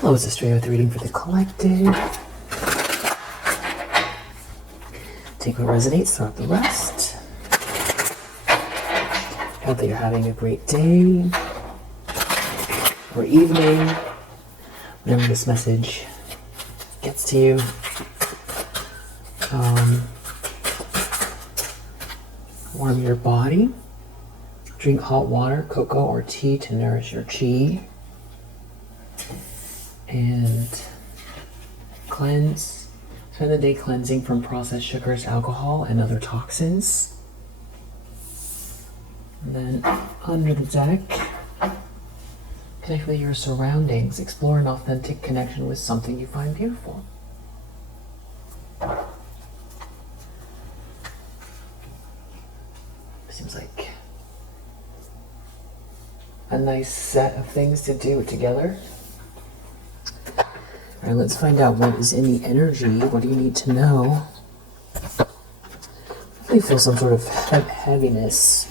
Hello, it's a straight with reading for the collective. Take what resonates, throw out the rest. Hope that you're having a great day or evening, whenever this message gets to you. Warm your body. Drink hot water, cocoa, or tea to nourish your chi. And cleanse. Spend the day cleansing from processed sugars, alcohol, and other toxins. And then under the deck, connect with your surroundings. Explore an authentic connection with something you find beautiful. Seems like a nice set of things to do together. All right, let's find out what is in the energy. What do you need to know? I feel some sort of heaviness.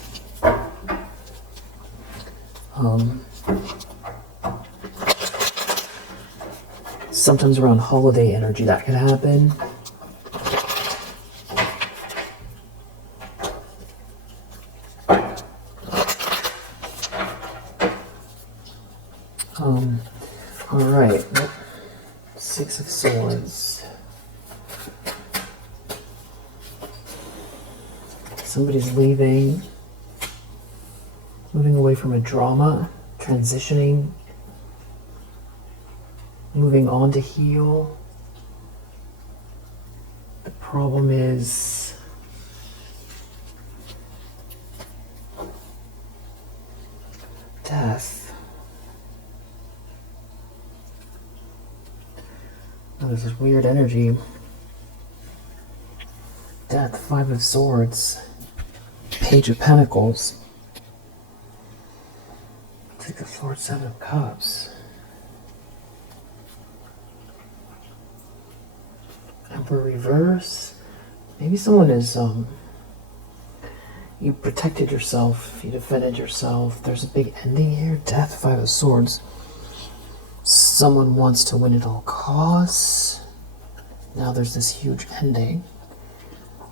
Sometimes around holiday energy that could happen. All right. Six of Swords. Somebody's leaving, moving away from a drama, transitioning, moving on to heal. The problem is death. Oh, there's this weird energy. Death, Five of Swords, Page of Pentacles, Six of Swords, Seven of Cups, Emperor reverse. Maybe someone is, you protected yourself, you defended yourself. There's a big ending here. Death, Five of Swords. Someone wants to win at all costs. Now there's this huge ending.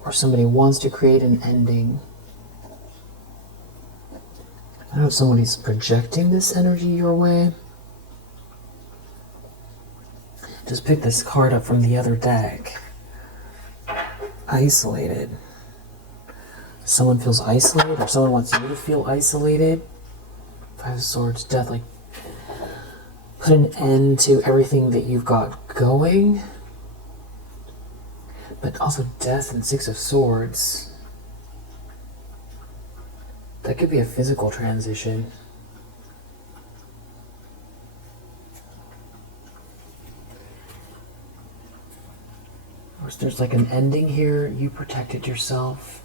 Or somebody wants to create an ending. I don't know if somebody's projecting this energy your way. Just pick this card up from the other deck. Isolated. Someone feels isolated, or someone wants you to feel isolated. Five of Swords, death, like put an end to everything that you've got going. But also death and Six of Swords. That could be a physical transition. Or there's like an ending here. You protected yourself.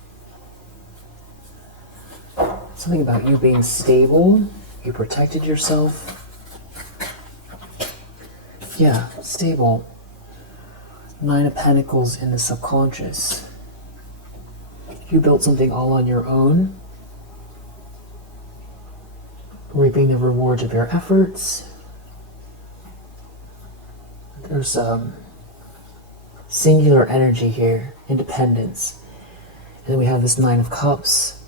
Something about you being stable. You protected yourself. Yeah, stable. Nine of Pentacles in the subconscious. You built something all on your own. Reaping the rewards of your efforts. There's singular energy here, independence. And then we have this Nine of Cups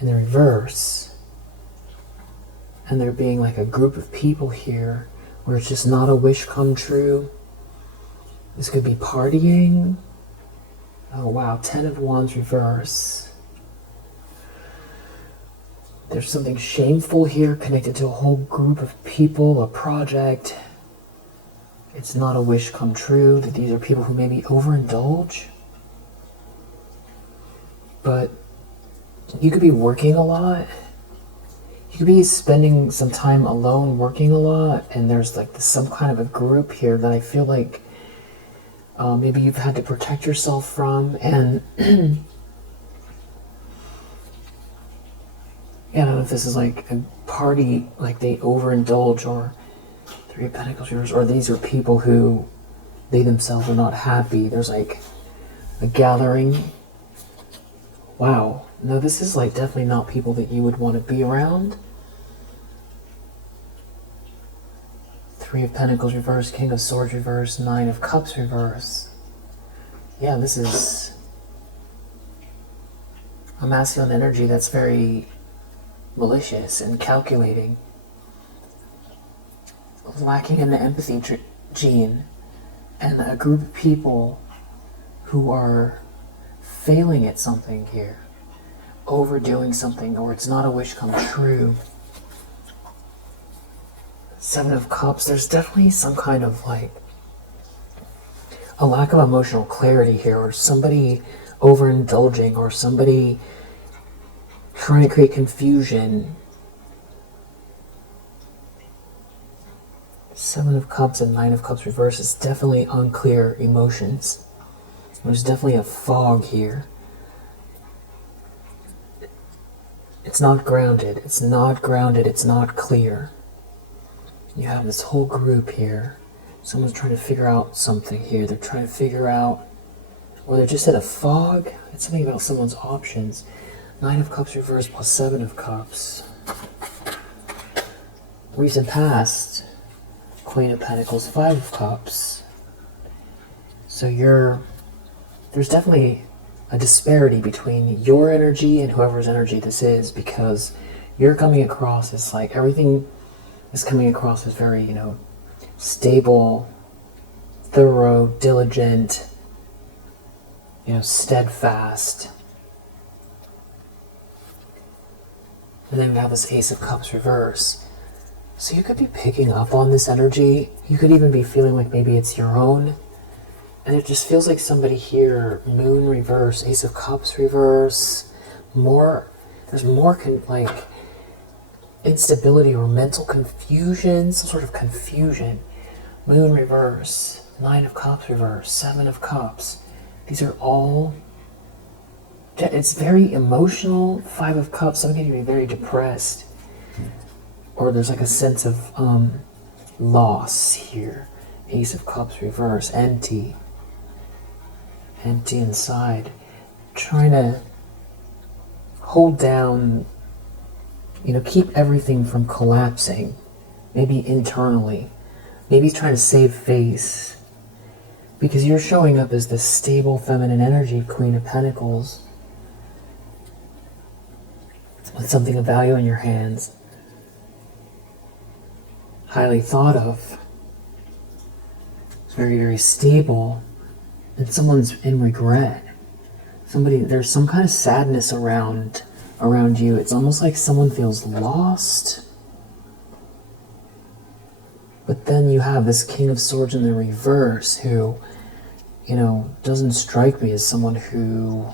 in the reverse. And there being like a group of people here where it's just not a wish come true. This could be partying. Oh wow, Ten of Wands reverse. There's something shameful here connected to a whole group of people, a project. It's not a wish come true, that these are people who maybe overindulge. But you could be working a lot. You could be spending some time alone working a lot, and there's like some kind of a group here that I feel like maybe you've had to protect yourself from, and yeah, I don't know if this is like a party, like they overindulge, or Three of Pentacles reverse, or these are people who they themselves are not happy. There's like a gathering. Wow. No, this is like definitely not people that you would want to be around. Three of Pentacles reverse, King of Swords reverse, Nine of Cups reverse. Yeah, this is a masculine energy that's very malicious and calculating, lacking in the empathy gene, and a group of people who are failing at something here, overdoing something, or it's not a wish come true. Seven of Cups, there's definitely some kind of like a lack of emotional clarity here, or somebody overindulging, or somebody trying to create confusion. Seven of Cups and Nine of Cups reverse is definitely unclear emotions. There's definitely a fog here. It's not grounded. It's not grounded. It's not clear. You have this whole group here. Someone's trying to figure out something here. They're trying to figure out, or they're just at a fog. It's something about someone's options. Nine of Cups reverse plus Seven of Cups. Recent past, Queen of Pentacles, Five of Cups. So there's definitely a disparity between your energy and whoever's energy this is, because you're coming across as like, everything is coming across as very, stable, thorough, diligent, steadfast. And then we have this Ace of Cups reverse. So you could be picking up on this energy. You could even be feeling like maybe it's your own. And it just feels like somebody here, Moon reverse, Ace of Cups reverse, there's more like instability or mental confusion, some sort of confusion. Moon reverse, Nine of Cups reverse, Seven of Cups. These are all, it's very emotional. Five of Cups, somebody can be very depressed. Or there's like a sense of loss here. Ace of Cups reverse, empty inside, trying to hold down, keep everything from collapsing, maybe internally, maybe trying to save face, because you're showing up as this stable feminine energy, Queen of Pentacles, with something of value in your hands, highly thought of, it's very, very stable. And someone's in regret. There's some kind of sadness around you. It's almost like someone feels lost. But then you have this King of Swords in the reverse who, doesn't strike me as someone who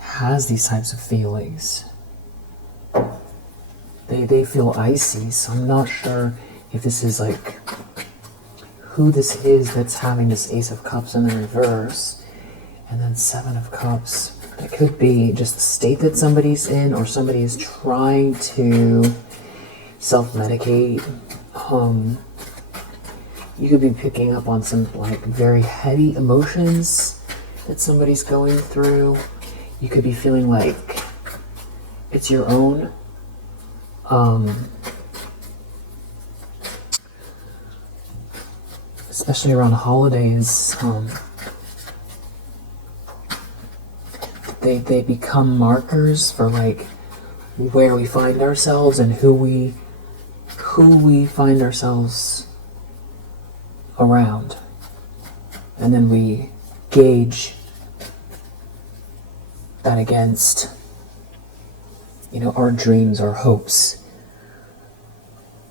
has these types of feelings. They feel icy, so I'm not sure if this is like who this is that's having this Ace of Cups in the reverse, and then Seven of Cups. It could be just the state that somebody's in, or somebody is trying to self-medicate. You could be picking up on some like very heavy emotions that somebody's going through. You could be feeling like it's your own. Especially around holidays, they become markers for like where we find ourselves and who we find ourselves around, and then we gauge that against our dreams, our hopes.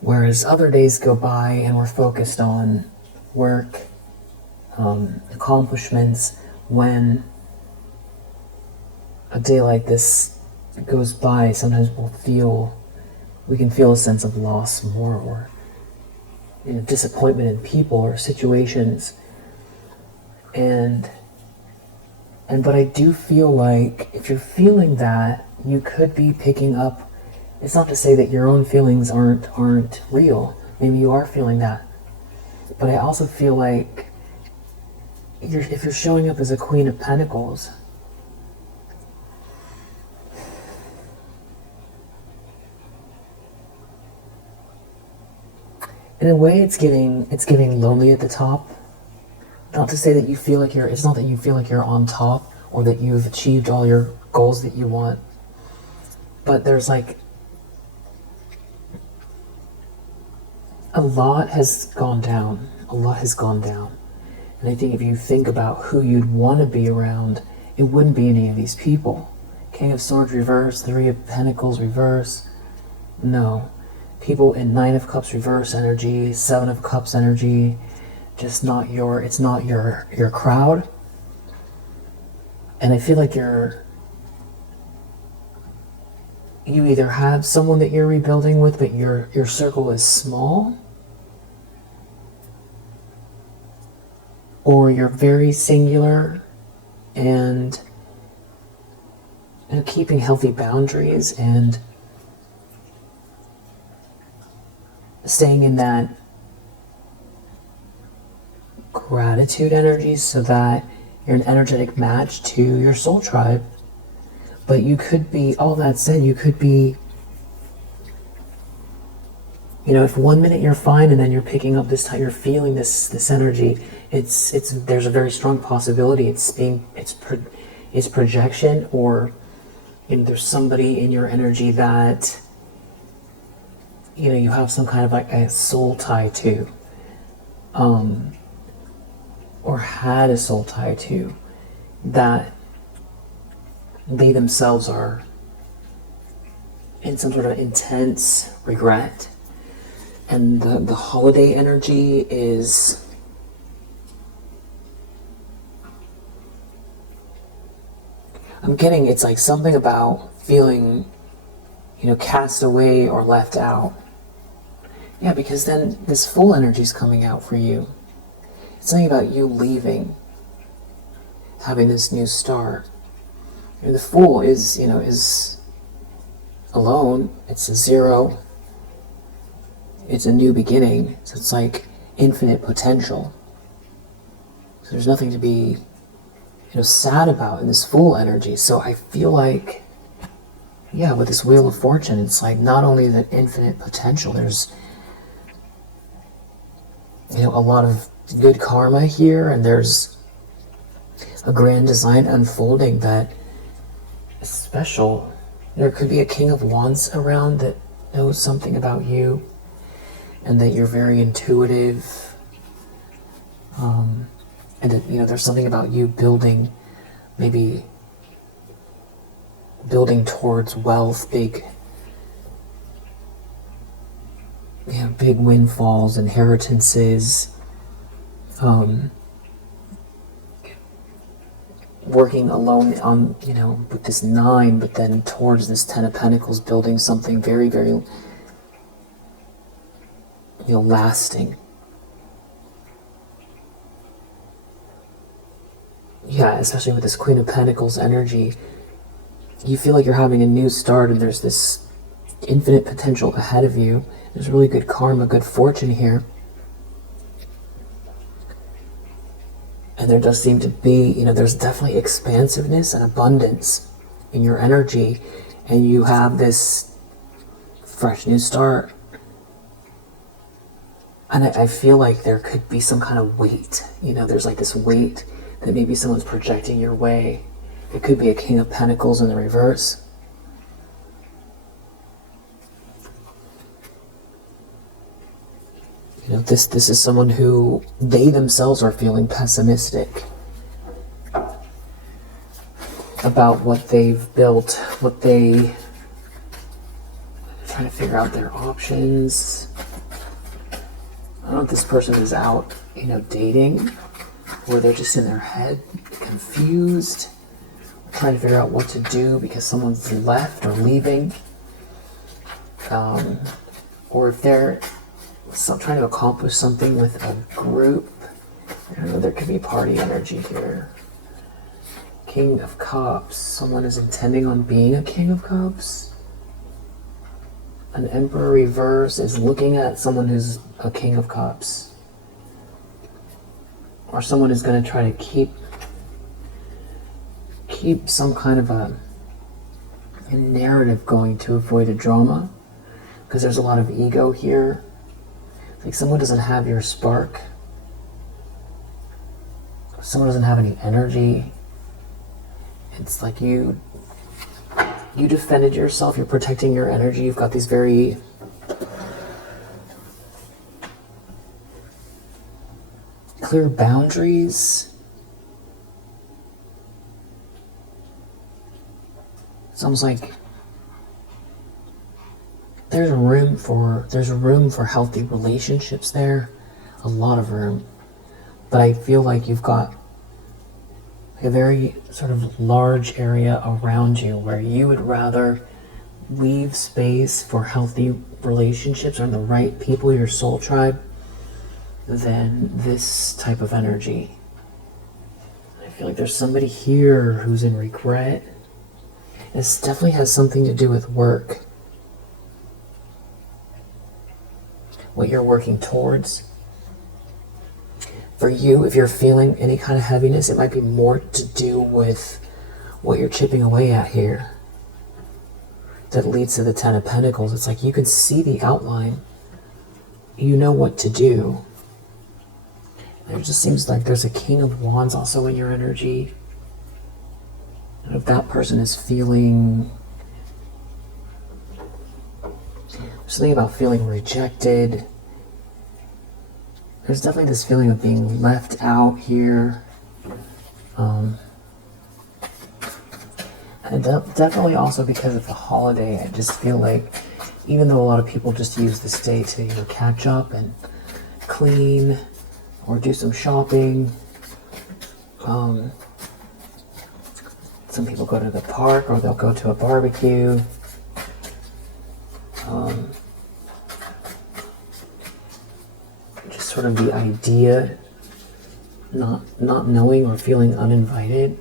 Whereas other days go by and we're focused on work, accomplishments. When a day like this goes by, sometimes we can feel a sense of loss more, or disappointment in people or situations. But I do feel like if you're feeling that, you could be picking up. It's not to say that your own feelings aren't real. Maybe you are feeling that. But I also feel like if you're showing up as a Queen of Pentacles, In a way, it's giving lonely at the top. Not to say that you feel like it's not that you feel like you're on top or that you've achieved all your goals that you want. But there's like, a lot has gone down. A lot has gone down. And I think if you think about who you'd want to be around, it wouldn't be any of these people. King of Swords reverse, Three of Pentacles reverse. No. People in Nine of Cups reverse energy, Seven of Cups energy. Just not it's not your crowd. And I feel like you either have someone that you're rebuilding with, but your circle is small, or you're very singular and keeping healthy boundaries and staying in that gratitude energy so that you're an energetic match to your soul tribe. But you could be, all that said, you could be, if 1 minute you're fine and then you're picking up this time, you're feeling this energy, there's a very strong possibility it's projection, or there's somebody in your energy that you have some kind of like a soul tie to, or had a soul tie to, that they themselves are in some sort of intense regret. And the holiday energy is, I'm getting, it's like something about feeling, cast away or left out. Yeah, because then this full energy is coming out for you. It's something about you leaving, having this new start. The Fool is alone. It's a zero. It's a new beginning. So it's like infinite potential. So there's nothing to be, sad about in this Fool energy. So I feel like, with this Wheel of Fortune, it's like not only that infinite potential, there's, a lot of good karma here, and there's a grand design unfolding that is special. There could be a King of Wands around that knows something about you, and that you're very intuitive, and that there's something about you building towards wealth, big windfalls, inheritances, working alone on, with this 9, but then towards this 10 of Pentacles, building something very, very, lasting. Yeah, especially with this Queen of Pentacles energy, you feel like you're having a new start, and there's this infinite potential ahead of you. There's really good karma, good fortune here. And there does seem to be, there's definitely expansiveness and abundance in your energy, and you have this fresh new start. And I feel like there could be some kind of weight, there's like this weight that maybe someone's projecting your way. It could be a King of Pentacles in the reverse. This is someone who they themselves are feeling pessimistic about what they've built, trying to figure out their options. I don't know if this person is out, dating, or they're just in their head, confused, trying to figure out what to do because someone's left or leaving, or if they're trying to accomplish something with a group. I don't know, there could be party energy here. King of Cups. Someone is intending on being a King of Cups. An Emperor reverse is looking at someone who's a King of Cups. Or someone is going to try to keep some kind of a narrative going to avoid a drama. Because there's a lot of ego here. Like someone doesn't have your spark. Someone doesn't have any energy. It's like you defended yourself, you're protecting your energy, you've got these very clear boundaries. It's almost like there's room for healthy relationships there, a lot of room. But I feel like you've got a very sort of large area around you where you would rather leave space for healthy relationships or the right people, your soul tribe, than this type of energy. I feel like there's somebody here who's in regret. This definitely has something to do with work. What you're working towards. For you, if you're feeling any kind of heaviness, it might be more to do with what you're chipping away at here. That leads to the Ten of Pentacles. It's like you can see the outline. You know what to do. There just seems like there's a King of Wands also in your energy. And if that person is feeling something about feeling rejected, there's definitely this feeling of being left out here. And definitely also because of the holiday, I just feel like even though a lot of people just use this day to catch up and clean or do some shopping, some people go to the park or they'll go to a barbecue. Just sort of the idea, not knowing or feeling uninvited.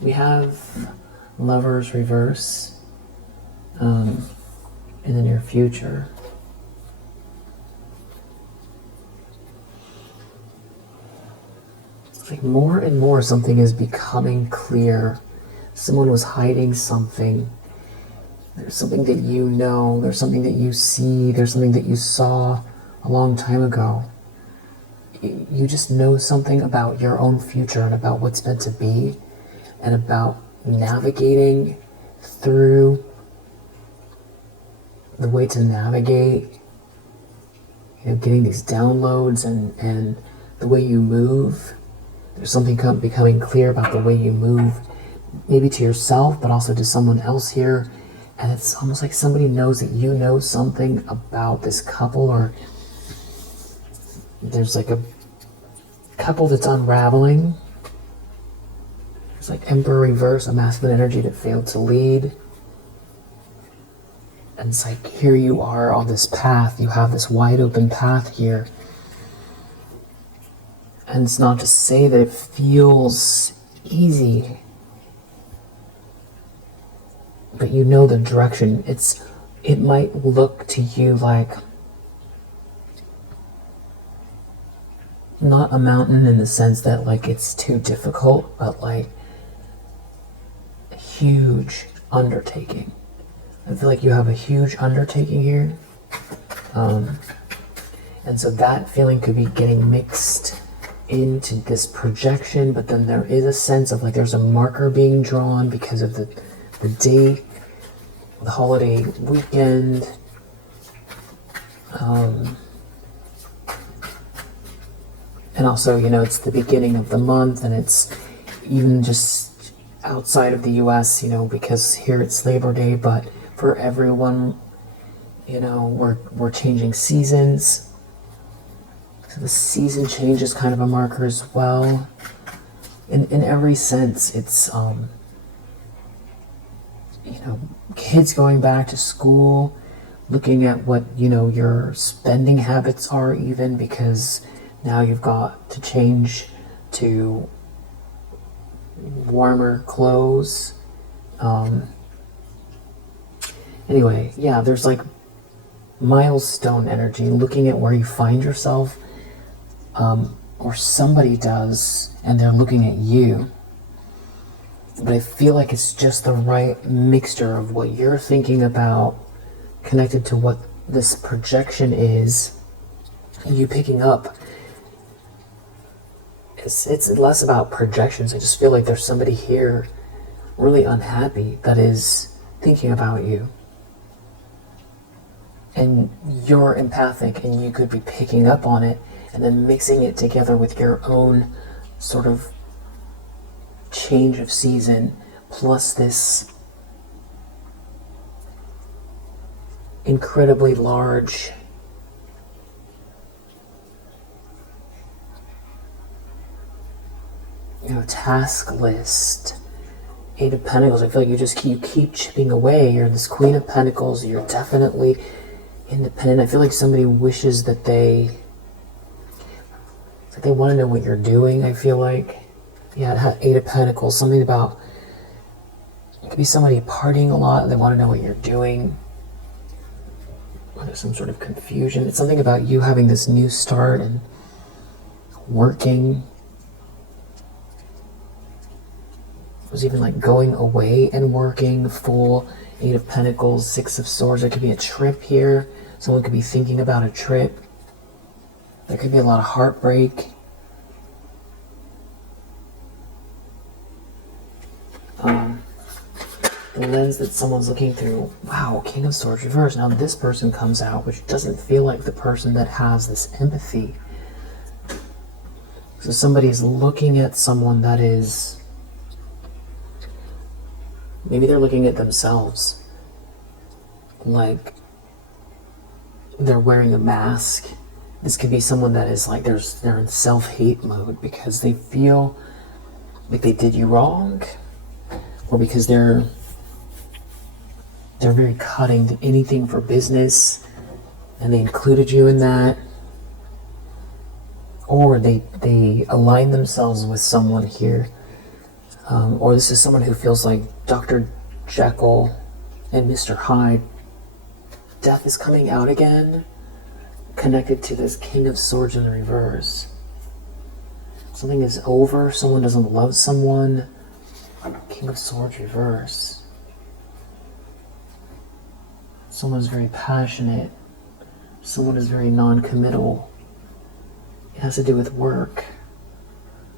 We have Lovers reverse in the near future. It's like more and more something is becoming clear. Someone was hiding something. There's something that you know, there's something that you see, there's something that you saw a long time ago. You just know something about your own future and about what's meant to be and about navigating through the way to navigate, getting these downloads and the way you move. There's something becoming clear about the way you move, maybe to yourself, but also to someone else here. And it's almost like somebody knows that you know something about this couple, or there's like a couple that's unraveling. It's like Emperor reverse, a masculine energy that failed to lead. And it's like, here you are on this path. You have this wide open path here. And it's not to say that it feels easy, but you know the direction. It might look to you like not a mountain in the sense that like it's too difficult, but like a huge undertaking. I feel like you have a huge undertaking here. And so that feeling could be getting mixed into this projection, but then there is a sense of like there's a marker being drawn because of the date, the holiday weekend. And also, it's the beginning of the month, and it's even just outside of the US, because here it's Labor Day, but for everyone, we're changing seasons. So the season change is kind of a marker as well. In every sense, it's, kids going back to school, looking at what, your spending habits are even, because now you've got to change to warmer clothes. Anyway, yeah, there's like milestone energy, looking at where you find yourself, or somebody does, and they're looking at you. But I feel like it's just the right mixture of what you're thinking about connected to what this projection is you picking up. It's less about projections. I just feel like there's somebody here really unhappy that is thinking about you. And you're empathic and you could be picking up on it and then mixing it together with your own sort of change of season plus this incredibly large task list. Eight of Pentacles, I feel like you keep chipping away. You're this Queen of Pentacles, you're definitely independent. I feel like somebody wishes that they want to know what you're doing, I feel like. Yeah, it had Eight of Pentacles, something about, it could be somebody partying a lot, they want to know what you're doing. Or there's some sort of confusion. It's something about you having this new start and working. It was even like going away and working, full Eight of Pentacles, Six of Swords. There could be a trip here. Someone could be thinking about a trip. There could be a lot of heartbreak. The lens that someone's looking through. Wow, King of Swords reversed. Now this person comes out, which doesn't feel like the person that has this empathy. So somebody's looking at someone that is, maybe they're looking at themselves. Like they're wearing a mask. This could be someone that is like, they're in self-hate mode because they feel like they did you wrong, or because they're very cutting to anything for business and they included you in that, or they align themselves with someone here, or this is someone who feels like Dr. Jekyll and Mr. Hyde. Death is coming out again, connected to this King of Swords in the reverse. Something is over, someone doesn't love someone. King of Swords reverse. Someone is very passionate. Someone is very non-committal. It has to do with work.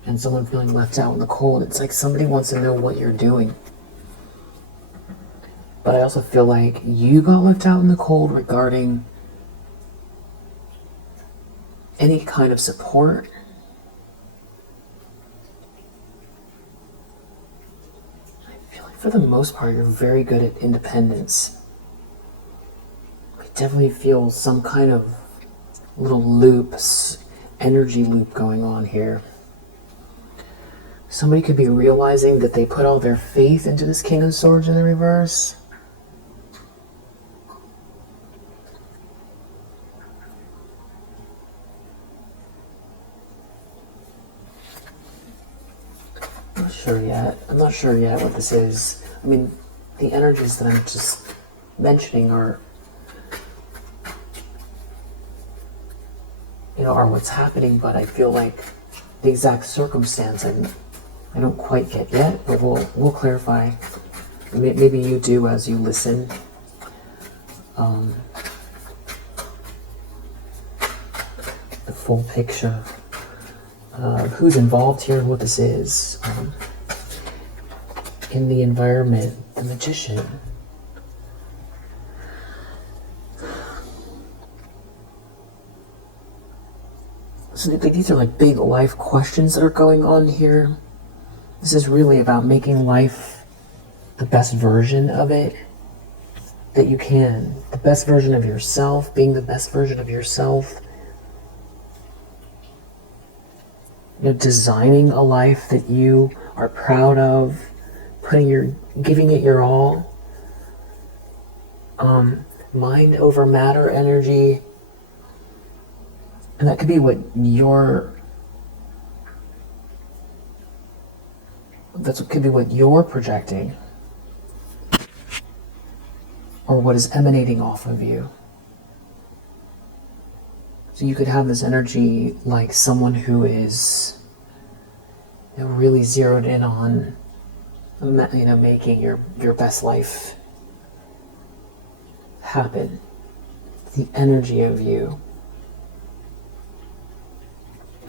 And someone feeling left out in the cold. It's like somebody wants to know what you're doing. But I also feel like you got left out in the cold regarding any kind of support. I feel like for the most part, you're very good at independence. Definitely feel some kind of little loops, energy loop going on here. Somebody could be realizing that they put all their faith into this King of Swords in the reverse. I'm not sure yet what this is. I mean, the energies that I'm just mentioning are what's happening, but I feel like the exact circumstance I don't quite get yet, but we'll clarify. Maybe you do as you listen. The full picture of who's involved here and what this is. In the environment, the Magician. So these are like big life questions that are going on here. This is really about making life the best version of it that you can. The best version of yourself, being the best version of yourself. Designing a life that you are proud of, giving it your all. Mind over matter energy. And that could be what you're projecting, or what is emanating off of you. So you could have this energy like someone who is really zeroed in on making your best life happen the energy of you.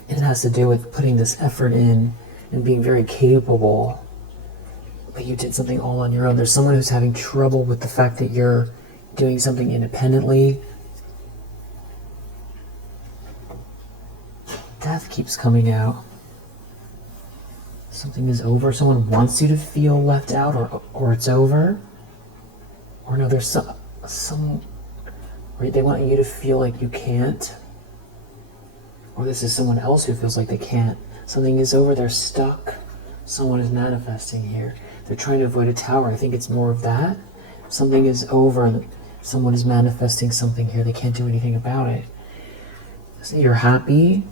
It has to do with putting this effort in and being very capable. But you did something all on your own. There's someone who's having trouble with the fact that you're doing something independently. Death keeps coming out. Something is over. Someone wants you to feel left out, or it's over. Or no, there's some right, they want you to feel like you can't. Or this is someone else who feels like they can't. Something is over, they're stuck. Someone is manifesting here. They're trying to avoid a tower. I think it's more of that. Something is over and someone is manifesting something here. They can't do anything about it. So you're happy.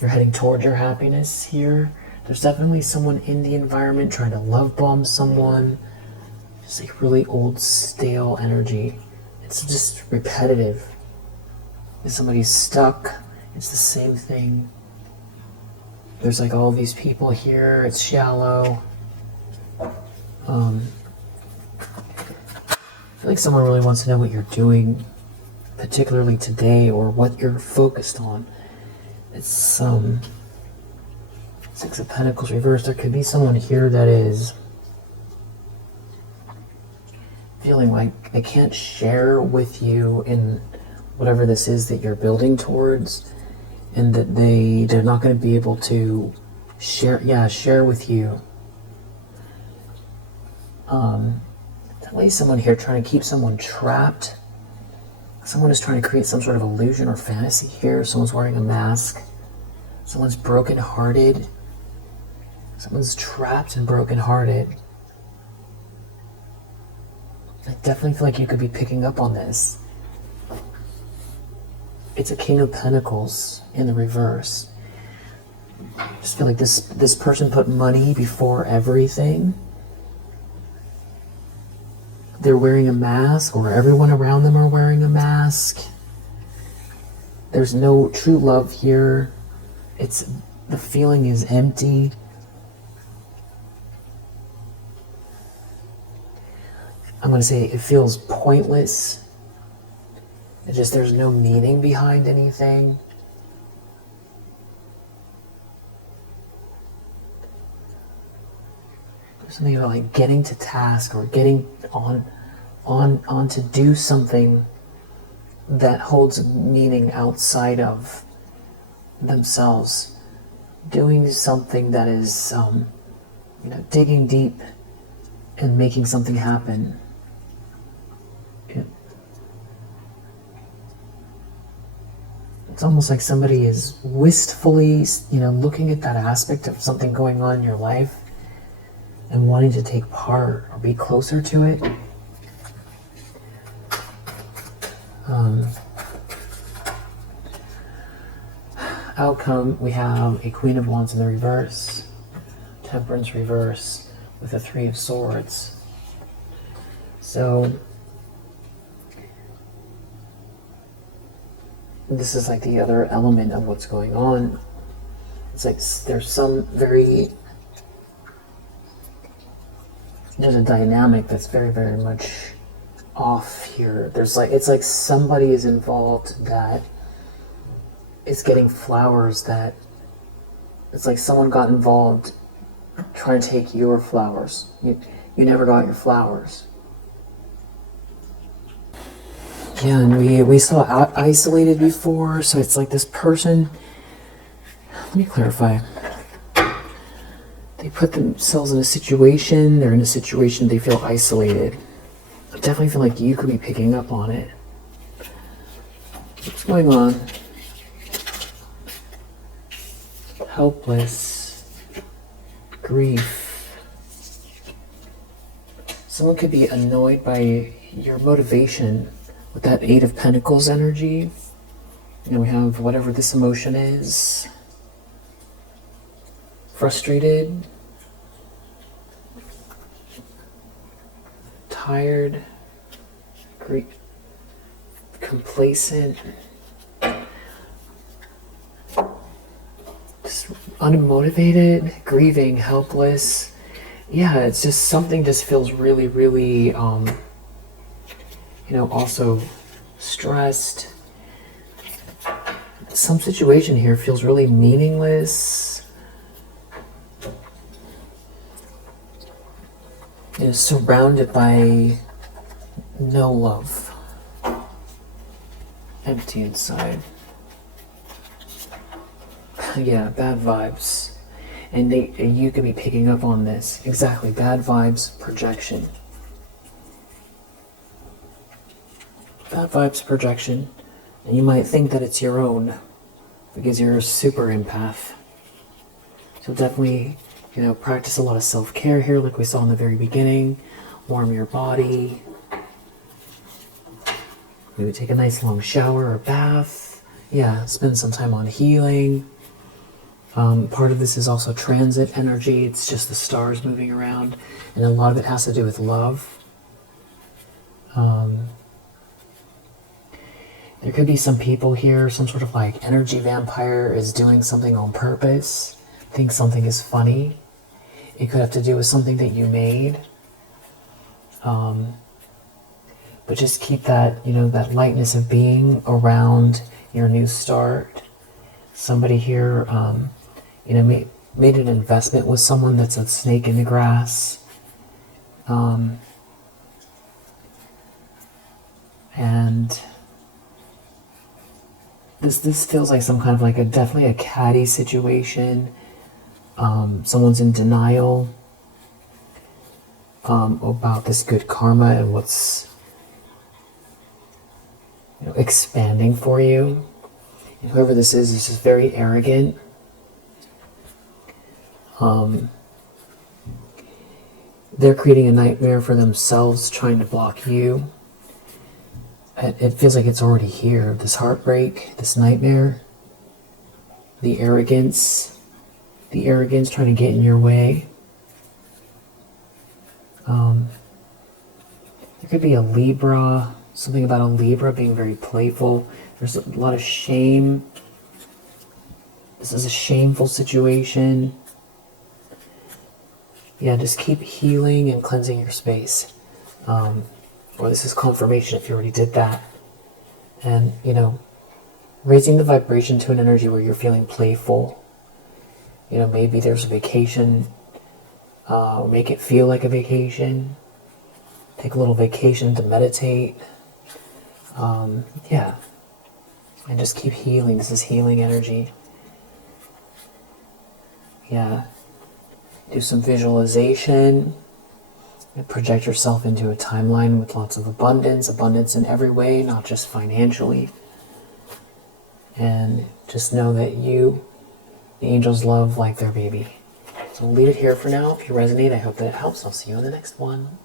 You're heading toward your happiness here. There's definitely someone in the environment trying to love bomb someone. Just like really old, stale energy. It's just repetitive. If somebody's stuck, it's the same thing. There's like all these people here. It's shallow. I feel like someone really wants to know what you're doing, particularly today, or what you're focused on. It's Six of Pentacles reversed. There could be someone here that is feeling like they can't share with you in whatever this is that you're building towards, and that they're not going to be able to share with you. Definitely someone here trying to keep someone trapped. Someone is trying to create some sort of illusion or fantasy here. Someone's wearing a mask. Someone's brokenhearted. Someone's trapped and brokenhearted. I definitely feel like you could be picking up on this. It's a King of Pentacles in the reverse. I just feel like this person put money before everything. They're wearing a mask, or everyone around them are wearing a mask. There's no true love here. The feeling is empty. I'm going to say it feels pointless. There's no meaning behind anything. There's something about like getting to task, or getting on to do something that holds meaning outside of themselves. Doing something that is, digging deep and making something happen. It's almost like somebody is wistfully, looking at that aspect of something going on in your life and wanting to take part or be closer to it. Outcome, we have a Queen of Wands in the reverse, Temperance reverse with a Three of Swords. So this is like the other element of what's going on. It's like there's a dynamic that's very, very much off here. It's like somebody is involved that is getting flowers that, it's like someone got involved trying to take your flowers. You never got your flowers. Yeah, and we saw isolated before, so it's like this person, let me clarify. They put themselves in a situation, they're in a situation, they feel isolated. I definitely feel like you could be picking up on it. What's going on? Helpless. Grief. Someone could be annoyed by your motivation with that Eight of Pentacles energy. We have whatever this emotion is. Frustrated. Tired. Complacent. Just unmotivated, grieving, helpless. Yeah, it's just something just feels really, really, also stressed. Some situation here feels really meaningless. You're surrounded by no love. Empty inside. Yeah, bad vibes. And you could be picking up on this. Exactly, bad vibes, projection. Bad vibes, projection. And you might think that it's your own because you're a super empath. So definitely, practice a lot of self-care here like we saw in the very beginning. Warm your body. Maybe take a nice long shower or bath. Yeah, spend some time on healing. Part of this is also transit energy. It's just the stars moving around. And a lot of it has to do with love. There could be some people here, some sort of like energy vampire is doing something on purpose, thinks something is funny. It could have to do with something that you made. But just keep that, that lightness of being around your new start. Somebody here, made an investment with someone that's a snake in the grass. And this feels like some kind of like definitely a catty situation. Someone's in denial about this good karma and what's expanding for you. And whoever this is just very arrogant. They're creating a nightmare for themselves, trying to block you. It feels like it's already here. This heartbreak, this nightmare, the arrogance trying to get in your way. There could be a Libra, something about a Libra being very playful. There's a lot of shame. This is a shameful situation. Yeah, just keep healing and cleansing your space. Or this is confirmation if you already did that. And, raising the vibration to an energy where you're feeling playful. Maybe there's a vacation. Make it feel like a vacation. Take a little vacation to meditate. Yeah. And just keep healing. This is healing energy. Yeah. Do some visualization. And project yourself into a timeline with lots of abundance in every way, not just financially. And just know that the angels love like their baby. So we'll leave it here for now. If you resonate, I hope that it helps. I'll see you in the next one.